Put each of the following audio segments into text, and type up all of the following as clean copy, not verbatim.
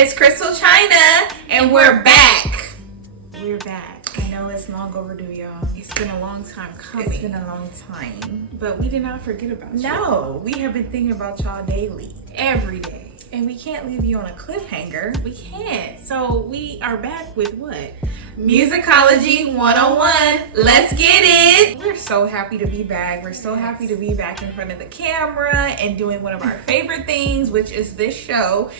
It's ChrystalChyna, and we're back. We're back. I know it's long overdue, y'all. It's been a long time coming. It's been a long time. But we did not forget about you. No, we have been thinking about y'all daily. Every day. And we can't leave you on a cliffhanger. We can't. So we are back with what? Musicology 101. Let's get it. We're so happy to be back. We're so happy to be back in front of the camera and doing one of our favorite things, which is this show.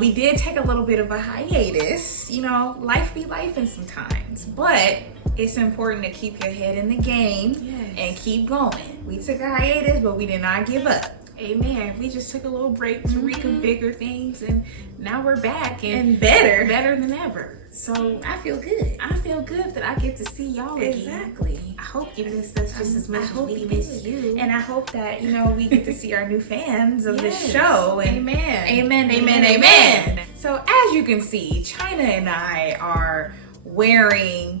We did take a little bit of a hiatus. You know, life be lifing sometimes. But it's important to keep your head in the game and keep going. We took a hiatus, but we did not give up. Amen. We just took a little break to reconfigure things, and now we're back and better than ever. So I feel good. I feel good that I get to see y'all again. Exactly. I hope you missed us just as much as we missed you. And I hope that, you know, we get to see our new fans of this Yes. show. And amen. So as you can see, Chyna and I are wearing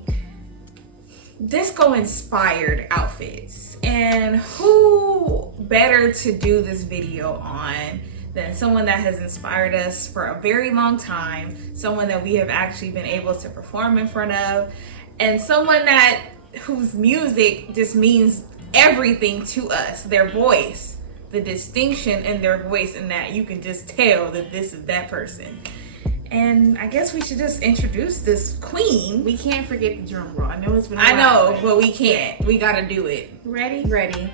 disco inspired outfits, and who better to do this video on than someone that has inspired us for a very long time, someone that we have actually been able to perform in front of, and someone that whose music just means everything to us. Their voice, the distinction in their voice, and that you can just tell that this is that person. And I guess we should just introduce this queen. We can't forget the drum roll. I know it's been a I while, know, but we can't. We gotta do it. Ready? Ready.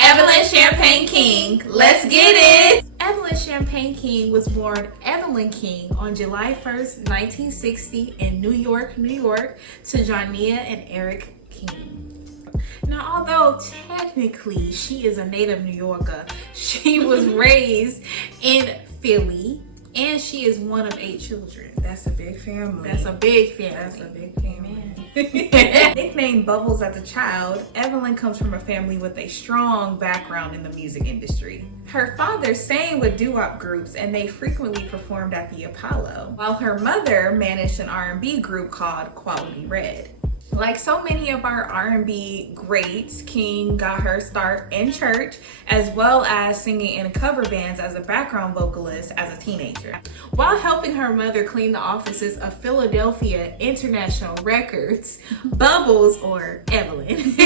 Evelyn Champagne King. Let's get it. Evelyn Champagne King was born Evelyn King on July 1st, 1960 in New York, New York, to Jania and Eric King. Now, although technically she is a native New Yorker, she was raised in Philly, and she is one of 8 children. That's a big family. That's a big family. That's a big family. Man. Nicknamed Bubbles as a child, Evelyn comes from a family with a strong background in the music industry. Her father sang with doo-wop groups, and they frequently performed at the Apollo, while her mother managed an R&B group called Quality Red. Like so many of our R&B greats, King got her start in church, as well as singing in cover bands as a background vocalist as a teenager. While helping her mother clean the offices of Philadelphia International Records, Bubbles, or Evelyn,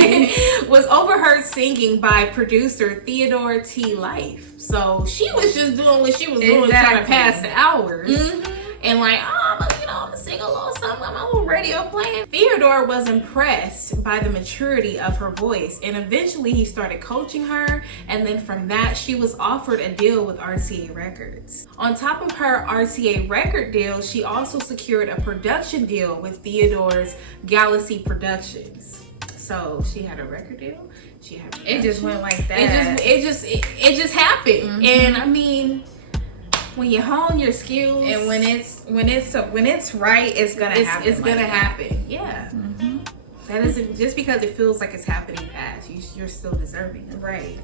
was overheard singing by producer Theodore T. Life. So she was just doing what she was doing, trying to pass the hours. And like, I'm gonna sing a little something on my little radio playing. Theodore was impressed by the maturity of her voice, and eventually he started coaching her, and then from that she was offered a deal with RCA Records. On top of her RCA record deal, she also secured a production deal with Theodore's Galaxy Productions. So she had a record deal, she had production. It just went like that. It just happened. And I mean, when you hone your skills, and when it's right, it's gonna happen. It's gonna happen. Yeah. That isn't just because it feels like it's happening fast. You're still deserving of it. Right.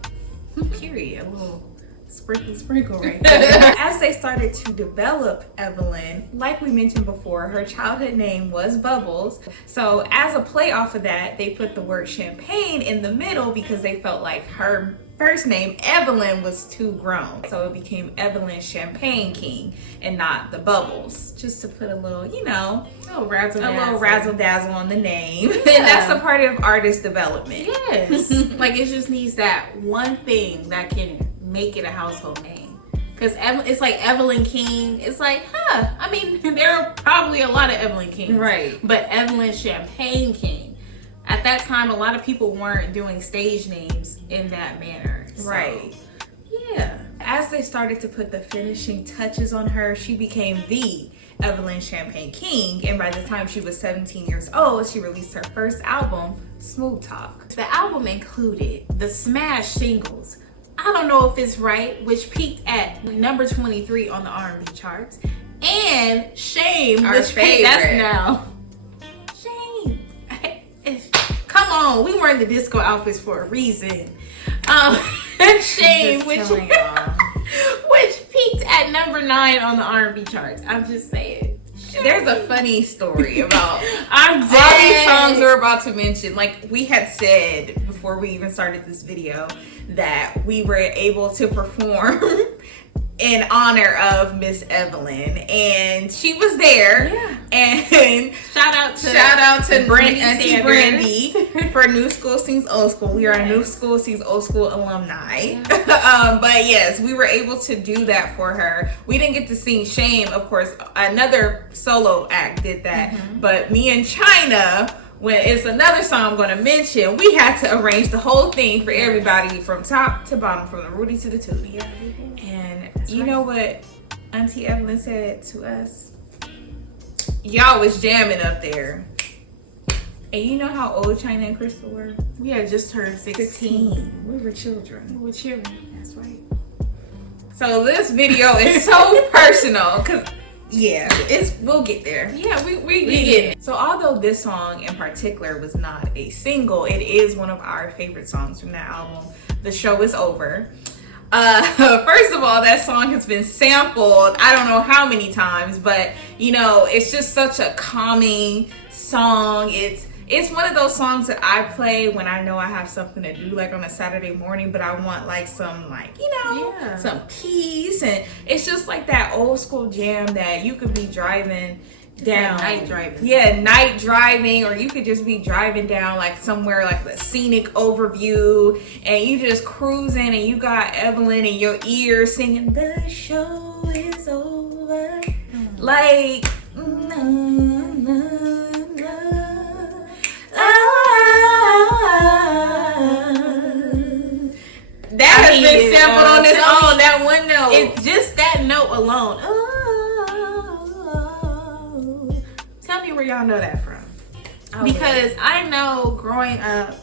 Period. A little sprinkle right there. As they started to develop Evelyn, like we mentioned before, her childhood name was Bubbles. So as a play off of that, they put the word champagne in the middle because they felt like her first name, Evelyn, was too grown. So it became Evelyn Champagne King and not the Bubbles. Just to put a little, you know, a little razzle dazzle on the name. And that's a part of artist development. Yes. Like it just needs that one thing that can make it a household name. Because it's like Evelyn King. It's like, I mean, there are probably a lot of Evelyn Kings. Right. But Evelyn Champagne King. At that time, a lot of people weren't doing stage names in that manner. So, right. Yeah. As they started to put the finishing touches on her, she became the Evelyn Champagne King. And by the time she was 17 years old, she released her first album, Smooth Talk. The album included the smash singles, I Don't Know If It's Right, which peaked at number 23 on the R&B charts, and Shame, our which favorite. That's now. Shame. Come on, we were in the disco outfits for a reason. Shame, which peaked at number 9 on the R&B charts. I'm just saying. There's a funny story about I'm dead. all these songs we're about to mention. Like we had said before we even started this video that we were able to perform in honor of Miss Evelyn, and she was there. Yeah. And shout out to Brandy, Auntie Auntie Brandy for New School Sings Old School. We are New School Sings Old School alumni. Yeah. But yes, we were able to do that for her. We didn't get to sing Shame, of course. Another solo act did that, but me and China, when it's another song I'm going to mention, we had to arrange the whole thing for everybody from top to bottom, from the Rudy to the Tootie. Yeah, and you know what Auntie Evelyn said to us? Y'all was jamming up there. And you know how old China and Crystal were? we had just turned 16. We were children. We're cheering. That's right. So this video is so personal because we'll get there. Yeah, we get it. So although this song in particular was not a single, it is one of our favorite songs from that album. The Show Is Over. First of all, that song has been sampled I don't know how many times, but you know, it's just such a calming song. It's one of those songs that I play when I know I have something to do, like on a Saturday morning, but I want like some, like, you know, some peace. And it's just like that old school jam that you could be driving down. Night driving. Yeah, night driving, or you could just be driving down like somewhere like the scenic overview, and you just cruising, and you got Evelyn in your ear singing, "The show is over." Like, that has been sampled on this song, that one note. It's just that note alone. Tell me where y'all know that from. Because I know growing up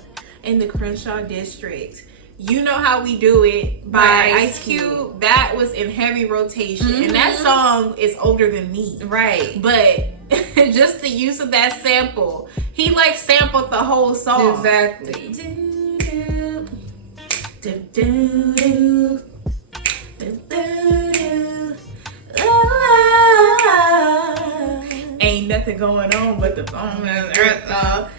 in the Crenshaw district, You Know How We Do It by Ice Cube, that was in heavy rotation. And that song is older than me. Right. But just the use of that sample, he like sampled the whole song. Exactly. Ain't nothing going on but the phone is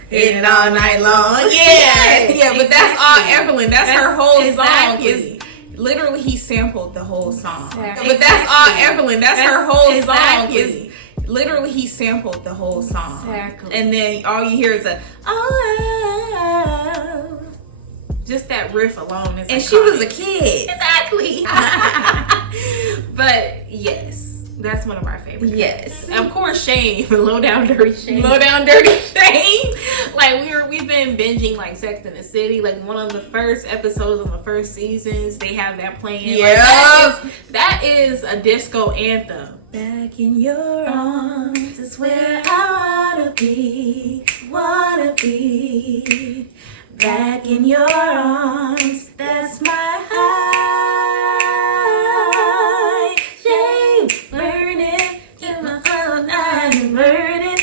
hitting all night long. Yeah, but that's all Evelyn. That's her whole song. Is literally he sampled the whole song. But that's all Evelyn. That's her whole song. Is literally he sampled the whole song. Exactly. And then all you hear is a just that riff alone is and she was a kid. Exactly. But yes, that's one of our favorites. Yes. And of course, Shame. Low Down Dirty Shame. Low Down Dirty Shame. Like we've been binging like Sex and the City. Like one of the first episodes of the first seasons, they have that playing. Yeah. Like, that is a disco anthem. Back in your arms is where I wanna be. Back in your arms, that's my high. Shame, burning in my own eye, burning.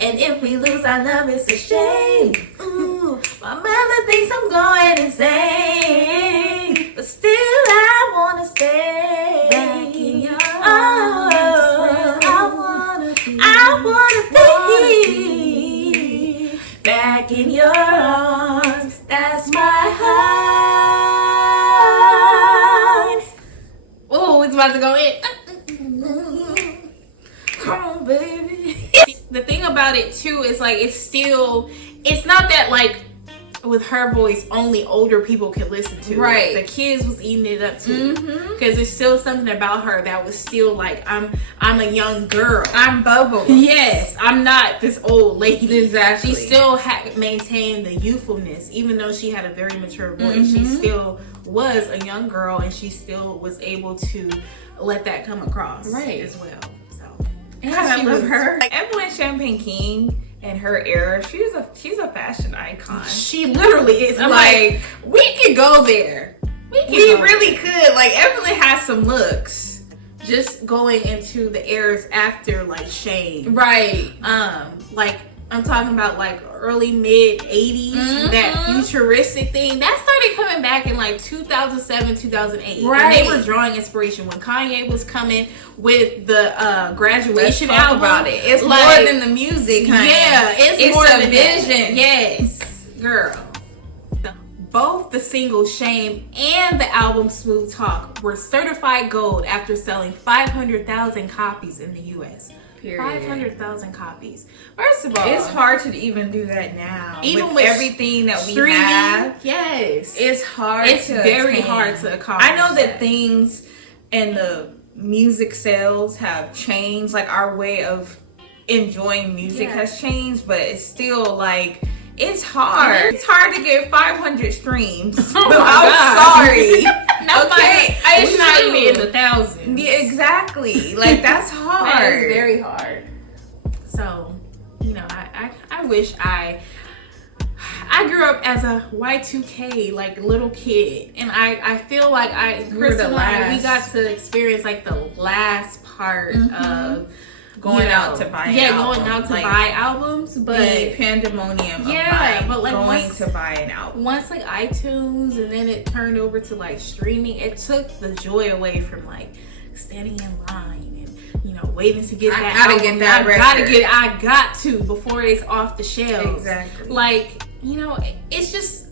And if we lose our love, it's a shame. Ooh, my mother thinks I'm going insane, but still I wanna stay. Back in your arms, I wanna be. Back in your arms, that's my heart. Oh, it's about to go in. Come on, baby. The thing about it too is like it's not that like with her voice only older people could listen to. Right. The kids was eating it up too. Because there's still something about her that was still like I'm a young girl. I'm Bubble. Yes, I'm not this old lady. Exactly. She still had maintained the youthfulness, even though she had a very mature voice. She still was a young girl, and she still was able to let that come across as well. So, And I love her. Like Evelyn Champagne King in her era, she's a fashion icon. She literally is. I'm like we could go there. We really could. Like Evelyn has some looks. Just going into the eras after like Shame. Right. Like I'm talking about like early mid 80s, that futuristic thing that started coming back in like 2007, 2008. Right. And they were drawing inspiration when Kanye was coming with the Graduation Let's talk album. about it. It's like, more than the music, honey. Yeah, it's more a than vision. that. Yes, girl. Both the single Shame and the album Smooth Talk were certified gold after selling 500,000 copies in the US. Period. 500,000 copies. First of all, it's hard to even do that now. Even with everything that we streaming, have, yes, it's hard. It's very attain. hard to accomplish. I know that things in the music sales have changed. Like our way of enjoying music has changed, but it's still like it's hard. It's hard to get 500 streams. I'm sorry. Okay, it's not even in the thousands. Yeah, exactly. Like that's hard. That is very hard. So, you know, I wish I grew up as a Y2K like little kid, and I feel like Crystal and I, we got to experience like the last part of going out to buy buy albums, but the pandemonium of but like going to buy an album. Once like iTunes, and then it turned over to like streaming, it took the joy away from like standing in line and, you know, waiting to get that gotta get that record. I got to before it's off the shelves. Exactly. Like, you know, it's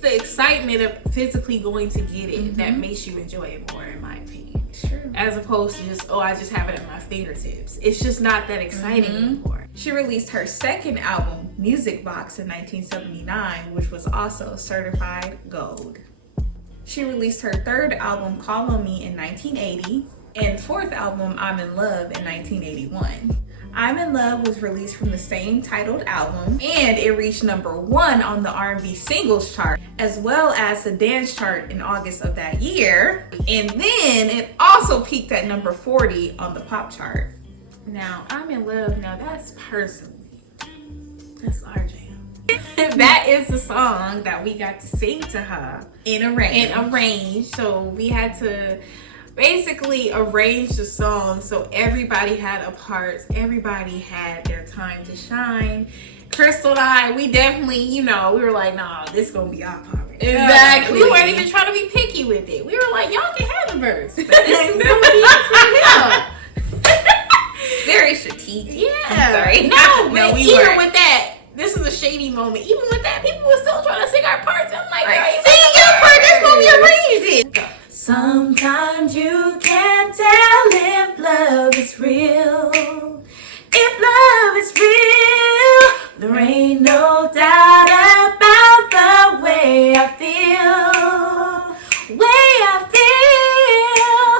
the excitement of physically going to get it that makes you enjoy it more, in my opinion. True. As opposed to just, I just have it at my fingertips. It's just not that exciting anymore. She released her second album, Music Box, in 1979, which was also certified gold. She released her third album, Call on Me, in 1980, and fourth album, I'm in Love, in 1981. I'm in Love was released from the same titled album, and it reached #1 on the R&B singles chart, as well as the dance chart in August of that year. And then it also peaked at number 40 on the pop chart. Now, I'm in Love, now that's personally, that's our jam. That is the song that we got to sing to her In arrange. So we had to basically arrange the song so everybody had a part, everybody had their time to shine. Crystal and I, we definitely, you know, we were like, nah, this is gonna be our part. Exactly. We weren't even trying to be picky with it. We were like, y'all can have the verse, but this is somebody else for him. Very strategic. Yeah. I'm sorry. No, we even weren't. with that, this is a shady moment. Even with that, people were still trying to sing our parts. I'm like, Right. sing your part. That's what we arranged it. Sometimes you can't tell if love is real. If love is real, there ain't no doubt about the way I feel.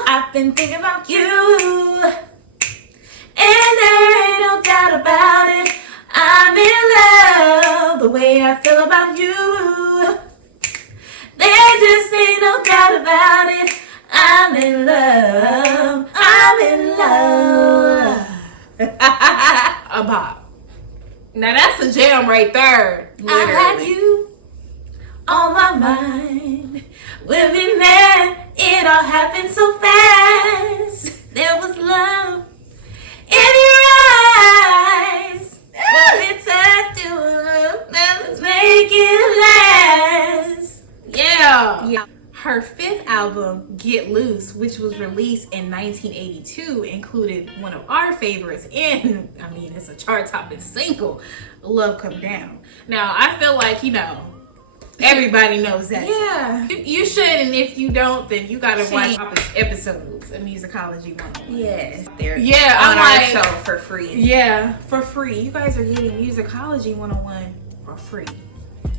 I've been thinking about you, and there ain't no doubt about it. I'm in love the way I feel about you. There just ain't no doubt about it. I'm in love. A bop. Now that's a jam right there. I had you on my mind. When we met, it all happened so fast. There was love in your eyes. It's a duel. Let's make it last. Yeah. Her fifth album, Get Loose, which was released in 1982, included one of our favorites, and I mean, it's a chart-topping single, Love Come Down. Now, I feel like, you know, everybody knows that. Yeah. You should, and if you don't, then you gotta watch episodes of Musicology 101. Yes. They're Yeah, on I'm our like, show for free. Yeah, for free. You guys are getting Musicology 101 for free.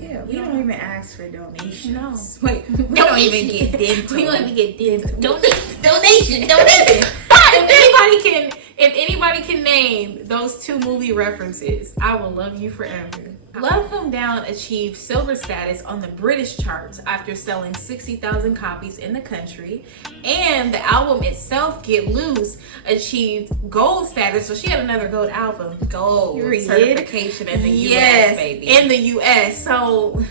Yeah, we don't even ask for donations. No. Wait, we don't even get dental. We don't even get dental. Donation. If anybody can name those two movie references, I will love you forever. Love Come Down achieved silver status on the British charts after selling 60,000 copies in the country, and the album itself, Get Loose, achieved gold status. So she had another gold album. Gold Period. certification in the US, baby. In the US. So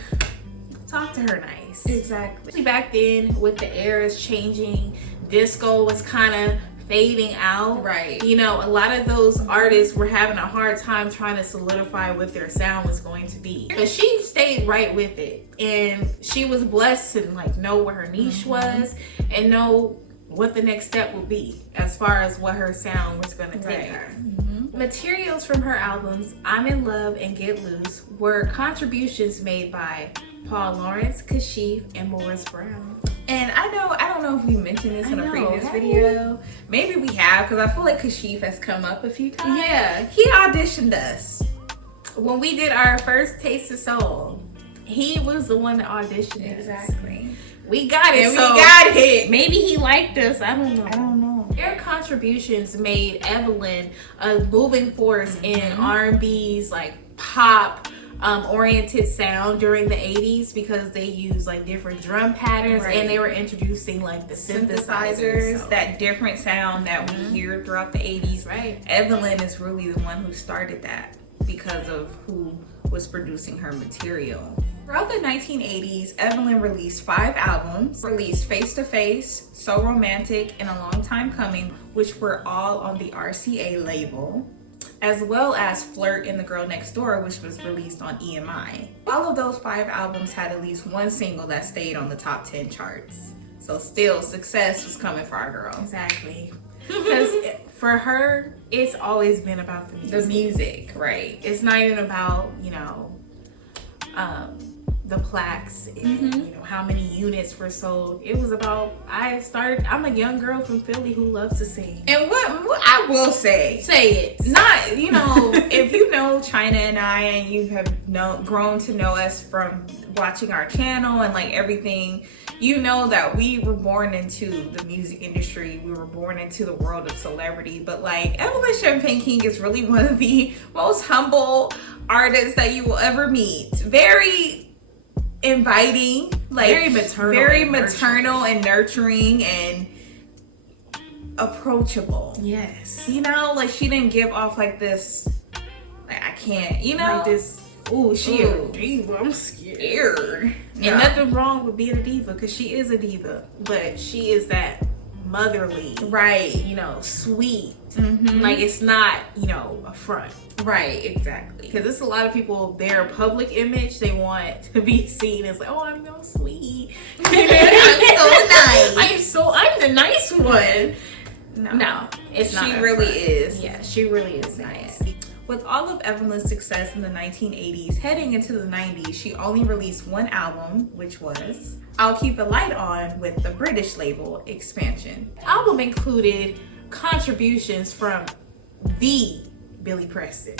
talk to her nice. Exactly. Back then, with the eras changing, disco was kind of fading out. Right. You know, a lot of those artists were having a hard time trying to solidify what their sound was going to be. But she stayed right with it. And she was blessed to like know where her niche was and know what the next step would be as far as what her sound was going to take her. Materials from her albums I'm in Love and Get Loose were contributions made by Paul Lawrence, Kashif, and Morris Brown. And I don't know if we mentioned this in a previous video. Maybe we have, because I feel like Kashif has come up a few times. Yeah. He auditioned us. When we did our first Taste of Soul, he was the one that auditioned us. Exactly. We got it. And we got it. Maybe he liked us. I don't know. I don't know. Their contributions made Evelyn a moving force in R&B's like pop oriented sound during the 80s, because they used like different drum patterns, and they were introducing like the synthesizers, So that different sound that we hear throughout the 80s. Right. Evelyn is really the one who started that because of who was producing her material. Throughout the 1980s, Evelyn released 5 albums, released Face to Face, So Romantic, and A Long Time Coming, which were all on the RCA label, as well as Flirt and The Girl Next Door, which was released on EMI. All of those 5 albums had at least one single that stayed on the top 10 charts. So still, success was coming for our girl. Exactly. Because for her, it's always been about the music. The music, right. It's not even about, the plaques, and, how many units were sold. It was about, I'm a young girl from Philly who loves to sing. And what I will say it. Not, if you know Chyna and I, and you have grown to know us from watching our channel and like everything, you know that we were born into the music industry. We were born into the world of celebrity. But like Evelyn Champagne King is really one of the most humble artists that you will ever meet. Very inviting, like very maternal and nurturing and approachable. Yes. Like she didn't give off like this, like I can't, like this. Ooh, she a diva. I'm scared. No. And nothing wrong with being a diva, because she is a diva, but she is that motherly, right? Sweet. Like it's not, a front. Right, exactly. Because there's a lot of people, their public image, they want to be seen as like, oh, I'm so sweet. I'm so nice. I'm the nice one. No, it's not. She really is. Yeah, she really is nice. With all of Evelyn's success in the 1980s, heading into the 90s, she only released one album, which was I'll Keep the Light On with the British label Expansion. The album included contributions from the Billy Preston,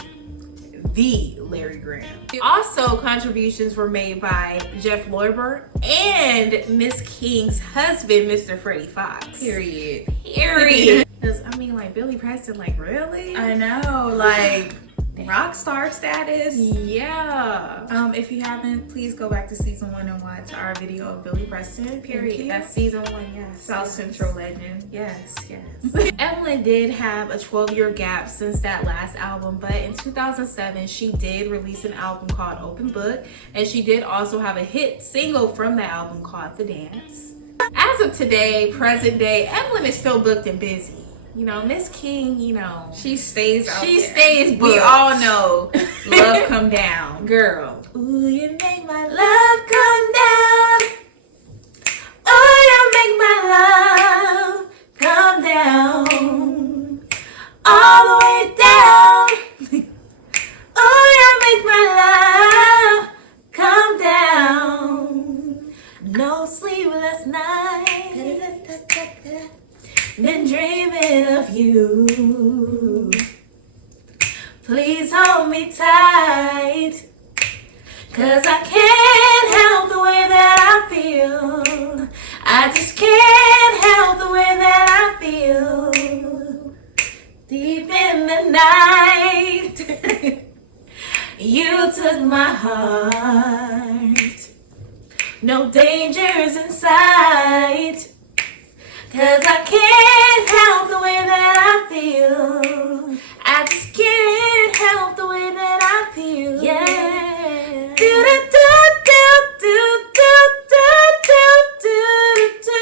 the Larry Graham. Also, contributions were made by Jeff Lorber and Miss King's husband, Mr. Freddie Fox. Period. Because, like, Billy Preston, like, really? I know, like, rock star status. Yeah. If you haven't, please go back to season 1 and watch our video of Billy Preston. Period. That's season 1, yes. South Central legend. Yes. Evelyn did have a 12-year gap since that last album, but in 2007, she did release an album called Open Book, and she did also have a hit single from the album called The Dance. As of today, present day, Evelyn is still booked and busy. Miss King, she stays out She there. stays booked. We all know love come down. Girl. Ooh, you make my love come down. Oh, you make my love come down. All the way down. Oh, you make my love come down. No sleepless night. Been dreaming of you. Please hold me tight, 'cause I can't help the way that I feel. I just can't help the way that I feel. Deep in the night, you took my heart. No dangers in sight, 'cause I can't help the way that I feel. I just can't help the way that I feel. Yeah. Do do do do do do do do do.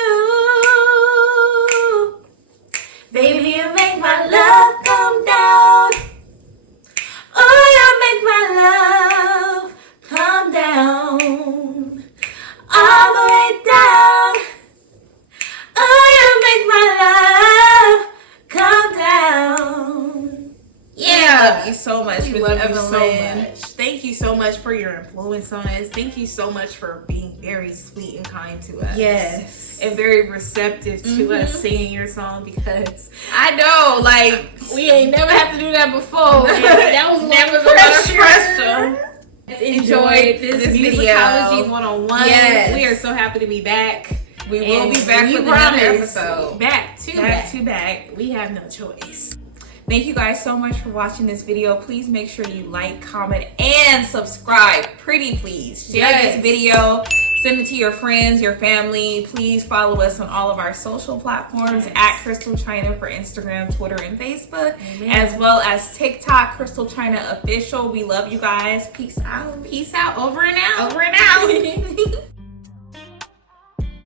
Baby, you make my love come down. Oh, you make my love come down. All the way down. Oh, you make my you so much. We love you so much. Thank you so much for your influence on us. Thank you so much for being very sweet and kind to us. Yes. And very receptive to us singing your song, because I know, like, we ain't never had to do that before. That was never pressure. Enjoyed this video. Musicology 101. Yes. We are so happy to be back. We will be back with another episode. Back to back. We have no choice. Thank you guys so much for watching this video. Please make sure you like, comment, and subscribe. Pretty please. Share this video. Send it to your friends, your family. Please follow us on all of our social platforms at ChrystalChyna for Instagram, Twitter, and Facebook, as well as TikTok, ChrystalChyna Official. We love you guys. Peace out. Peace out. Over and out. Over and out.